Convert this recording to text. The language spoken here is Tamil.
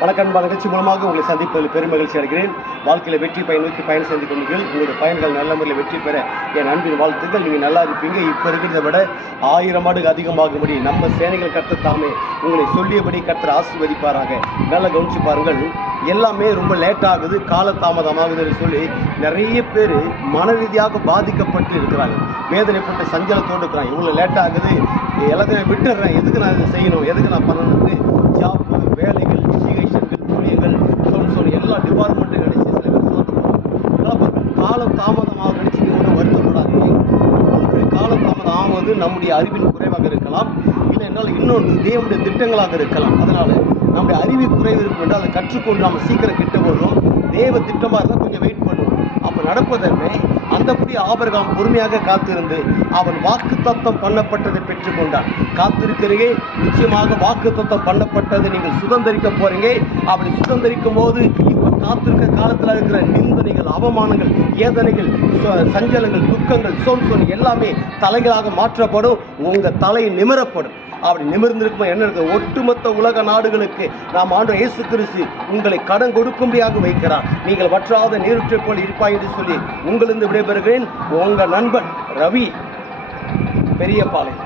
வணக்கம் நிகழ்ச்சி மூலமாக உங்களை சந்திப்பதில் பெருமகிழ்ச்சி அடைகிறேன். வாழ்க்கையில் வெற்றி நோக்கி பயணம் செய்து கொண்டீர்கள். உங்களுடைய பயன்கள் நல்ல முறையில் வெற்றி பெற என் அன்பின் வாழ்த்துக்கள். நீங்கள் நல்லா இருப்பீங்க. இப்போ இருக்கிறத விட 1000 மடங்கு அதிகமாகும்படி நம்ம சேனைகள் கர்த்தர் தாமே உங்களை சொல்லியபடி கர்த்தர் ஆசீர்வதிப்பாராக. நல்லா கவனிச்சு பாருங்கள். எல்லாமே ரொம்ப லேட் ஆகுது, காலதாமதமாகுதுன்னு சொல்லி நிறைய பேர் மன ரீதியாக பாதிக்கப்பட்டு இருக்கிறாங்க. வேதனைப்பட்டு சஞ்சலத்தோடு இருக்கிறாங்க. இவ்வளோ லேட் ஆகுது, எல்லாத்தையும் விட்டுடுறேன், எதுக்கு நான் இதை செய்யணும், எதுக்கு நான் பண்ணணும்னு ஜாப்பு, வேலைகள், இன்வெஸ்டிகேஷன்கள், ஊழியங்கள் சொல்லி எல்லா டிபார்ட்மெண்ட்டும் நினைச்சு சில பேர் சோர்ந்து காலம் தாமதமாக நினைச்சு கூட வருத்தப்படாதீங்க. ஒன்று, காலம் தாமதம் ஆவது நம்முடைய அறிவின் குறைவாக இருக்கலாம், இல்லை என்றால் இன்னொன்று தேவனுடைய திட்டங்களாக இருக்கலாம். அதனால நம்முடைய அறிவு குறைவு இருக்கும் என்றால் அதை கற்றுக்கொண்டு நம்ம சீக்கிரம் கிட்ட வருவோம். தேவ திட்டமாக இருந்தால் கொஞ்சம் வெயிட் பண்ணுவோம். அப்போ நடப்பதற்கு அந்தபடி ஆபிரகாம் பொறுமையாக காத்திருந்து அவன் வாக்கு தத்தம் பண்ணப்பட்டதை பெற்றுக்கொண்டான். காத்திருக்கிறீங்க, நிச்சயமாக வாக்கு தத்தம் பண்ணப்பட்டதை நீங்கள் சுதந்திரிக்க போறீங்க. அப்படி சுதந்திரிக்கும் போது இப்போ காத்திருக்க காலத்தில் இருக்கிற நிந்தனைகள், அவமானங்கள், ஏதனைகள், சஞ்சலங்கள், துக்கங்கள், சோல் எல்லாமே தலைகளாக மாற்றப்படும். உங்க தலை நிமிரப்படும். அப்படி நிமிர்ந்திருக்கும் என்ன இருக்கு? ஒட்டுமொத்த உலக நாடுகளுக்கு நாம் ஆண்டவர் இயேசு கிறிஸ்து உங்களை கடன் கொடுக்கும்படியாக வைக்கிறார். நீங்கள் வற்றாத நீருற்றை போல் இருப்பாய் என்று சொல்லி உங்களிருந்து விடைபெறுகிறேன். உங்கள் நண்பன் ரவி, பெரியபாளையம்.